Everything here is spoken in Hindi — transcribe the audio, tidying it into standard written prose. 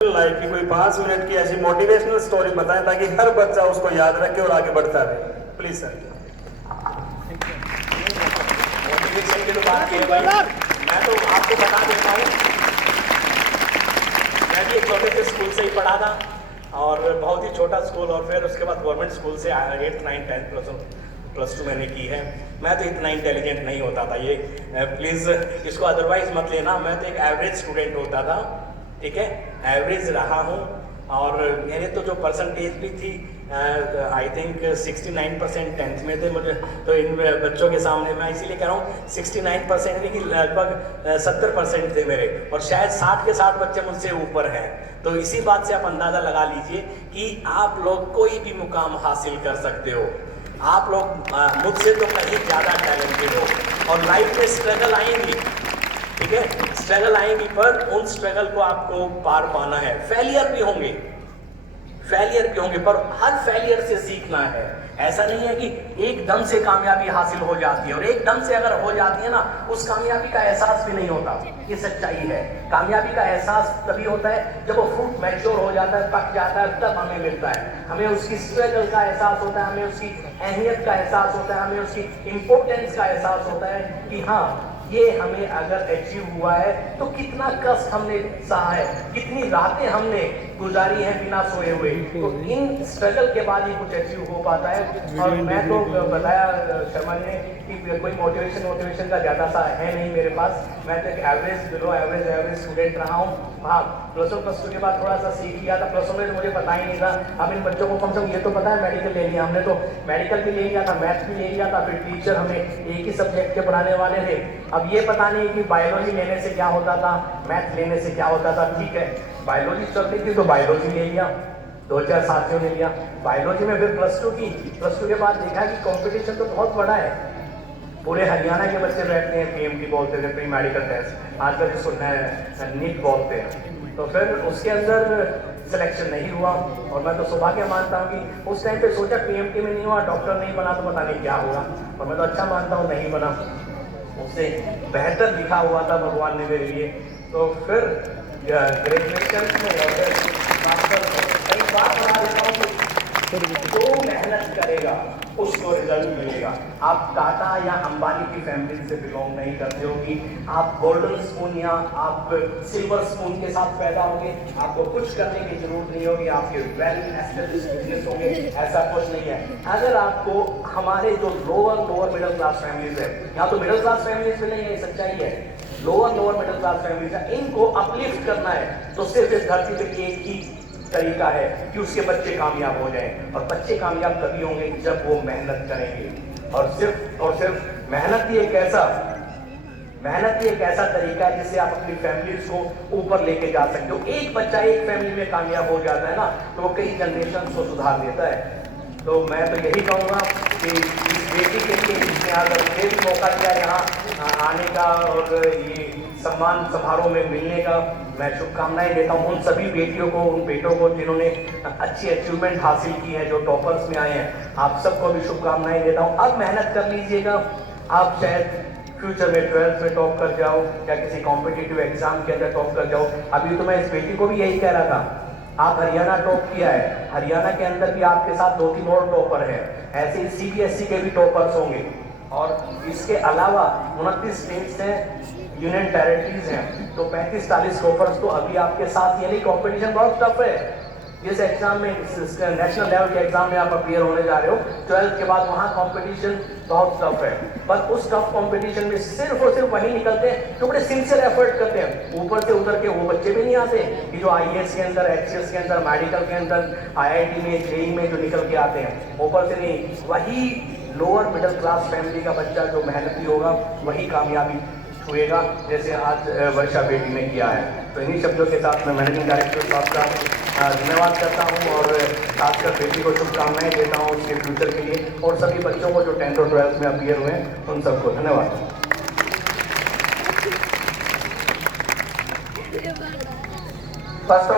लाइफ की कोई 5 मिनट की ऐसी मोटिवेशनल स्टोरी बताएं ताकि हर बच्चा उसको याद रखे और आगे बढ़ता रहे। Please sir. मोटिवेशन की तो बात की है भाई, मैं तो आपको बता देता हूँ, मैं भी एक छोटे से स्कूल से ही पढ़ा था और बहुत ही छोटा स्कूल, और फिर उसके बाद गवर्नमेंट स्कूल से 8th 9th 10th +2 मैंने की है। मैं तो इतना इंटेलिजेंट नहीं होता था, ये प्लीज़ इसको अदरवाइज मत लेना। मैं तो एक एवरेज स्टूडेंट होता था, ठीक है, एवरेज रहा हूँ। और मेरे तो जो परसेंटेज भी थी आई थिंक 69% 10th में थे मुझे, तो इन बच्चों के सामने मैं इसीलिए कह रहा हूँ 69% नहीं कि लगभग 70% थे मेरे, और शायद 60 के 60 बच्चे मुझसे ऊपर हैं। तो इसी बात से आप अंदाज़ा लगा लीजिए कि आप लोग कोई भी मुकाम हासिल कर सकते हो। आप लोग मुझसे तो कहीं ज़्यादा टैलेंटेड हो, और लाइफ में स्ट्रगल आएंगी, ठीक है, स्ट्रगल आएंगी, पर उन स्ट्रगल को आपको पार पाना है। फेलियर भी होंगे, पर हर फेलियर से सीखना है। ऐसा नहीं है कि एकदम से कामयाबी हासिल हो जाती है, और एकदम से अगर हो जाती है ना, उस कामयाबी का एहसास भी नहीं होता। ये सच्चाई है। कामयाबी का एहसास तभी होता है जब वो फ्रूट मैच्योर हो जाता है, पक जाता है, तब हमें मिलता है। हमें उसकी स्ट्रगल का एहसास होता है, हमें उसकी अहमियत का एहसास होता है, हमें उसकी इंपॉर्टेंस का एहसास होता है कि हाँ, ये हमें अगर अचीव हुआ है तो कितना कष्ट हमने सहा है, कितनी रातें हमने गुजारी हैं बिना सोए हुए। तो इन स्ट्रगल के बाद ही कुछ अचीव हो पाता है। और मैं तो बताया शर्मा ने कि कोई मोटिवेशन का ज़्यादा सा है नहीं मेरे पास। मैं तो एक एवरेज बिलो एवरेज स्टूडेंट रहा हूँ। हाँ, +1 +2 के बाद थोड़ा सा सीख लिया था। +1 में मुझे पता ही नहीं था। अब इन बच्चों को कम से कम ये तो पता है, मेडिकल ले लिया हमने, तो मेडिकल भी ले लिया था, मैथ्स भी ले लिया था, फिर टीचर हमें एक ही सब्जेक्ट के पढ़ाने वाले थे। अब ये पता नहीं कि बायोलॉजी लेने से क्या होता था, मैथ लेने से क्या होता था। ठीक है, बायोलॉजी चलती थी तो बायोलॉजी ले लिया, 2-4 साथियों ने लिया बायोलॉजी में। फिर +2 के बाद देखा कि कंपटीशन तो बहुत बड़ा है। पूरे हरियाणा के बच्चे बैठते हैं, PMT बोलते थे, प्री मेडिकल टेस्ट, आजकल जिसको नीट बोलते हैं। तो फिर उसके अंदर सिलेक्शन नहीं हुआ, और मैं तो सौभाग्य मानता हूँ कि उस टाइम पे सोचा PMT में नहीं हुआ, डॉक्टर नहीं बना तो पता नहीं क्या होगा, और मैं तो अच्छा मानता हूँ नहीं बना, उससे बेहतर लिखा हुआ था भगवान ने मेरे लिए। तो फिर ग्रेजुएशन में और कई बार बता देता हूँ कि जो मेहनत करेगा उसको रिजल्ट मिलेगा। आप टाटा या अंबानी की फैमिली से बिलोंग नहीं करते हो कि आप गोल्डन स्पून या आप सिल्वर स्पून के साथ पैदा होंगे, आपको कुछ करने की जरूरत नहीं होगी, आपके वेल एस्टेब्लिश्ड बिजनेस होंगे, ऐसा कुछ नहीं है। अगर आपको हमारे जो लोअर मिडिल क्लास फैमिलीज है, यहाँ तो मिडिल क्लास फैमिलीज में नहीं है, सच्चाई है, लोअर मिडिल क्लास फैमिलीज है, इनको अपलिफ्ट करना है तो सिर्फ इस धरती पर एक ही तरीका है कि उसके बच्चे कामयाब हो जाएं। और बच्चे कामयाब तभी होंगे जब वो मेहनत करेंगे, और सिर्फ मेहनत ही एक ऐसा तरीका है जिससे आप अपनी फैमिलीज को ऊपर लेके जा सकते हो। एक बच्चा एक फैमिली में कामयाब हो जाता है ना, तो वो कई जनरेशन को सुधार देता है। तो मैं तो यही कहूँगा कि इस बेटी के लिए इसने अगर मुझे भी मौका दिया यहाँ आने का और ये सम्मान समारोह में मिलने का, मैं शुभकामनाएं देता हूँ उन सभी बेटियों को, उन बेटों को जिन्होंने अच्छी अचीवमेंट हासिल की है, जो टॉपर्स में आए हैं। आप सबको भी शुभकामनाएं देता हूँ। अब मेहनत कर लीजिएगा, आप शायद फ्यूचर में 12th में टॉप कर जाओ या किसी कॉम्पिटिटिव एग्जाम के अंदर टॉप कर जाओ। अभी तो मैं इस बेटी को भी यही कह रहा था, आप हरियाणा टॉप किया है, हरियाणा के अंदर भी आपके साथ 2-3 और टॉपर है, ऐसे ही CBSE के भी टॉपर्स होंगे। और इसके अलावा 29 स्टेट्स हैं, यूनियन टेरिटरीज हैं, तो 35-40 टॉपर्स तो अभी आपके साथ, यानी कंपटीशन बहुत टफ है। इस एग्जाम में, नेशनल लेवल के एग्जाम में आप अपीयर होने जा रहे हो, 12th के बाद वहाँ कंपटीशन बहुत टफ है। पर उस टफ कंपटीशन में सिर्फ और सिर्फ वही निकलते हैं जो बड़े सिंसियर एफर्ट करते हैं। ऊपर से उतर के वो बच्चे भी नहीं आते कि जो IAS के अंदर, HCS के अंदर, मेडिकल के अंदर, IIT में, JEE में जो निकल के आते हैं, ऊपर से नहीं। वही लोअर मिडिल क्लास फैमिली का बच्चा जो मेहनती होगा वही कामयाबी छुएगा, जैसे आज वर्षा बेटी ने किया है। तो इन्हीं शब्दों के साथ मैं मैनेजिंग डायरेक्टर साहब का धन्यवाद करता हूं, और खासकर बेटी को शुभकामनाएं देता हूं उसके फ्यूचर के लिए, और सभी बच्चों को जो 10th और 12th में अपीयर हुए हैं उन सबको धन्यवाद। फर्स्ट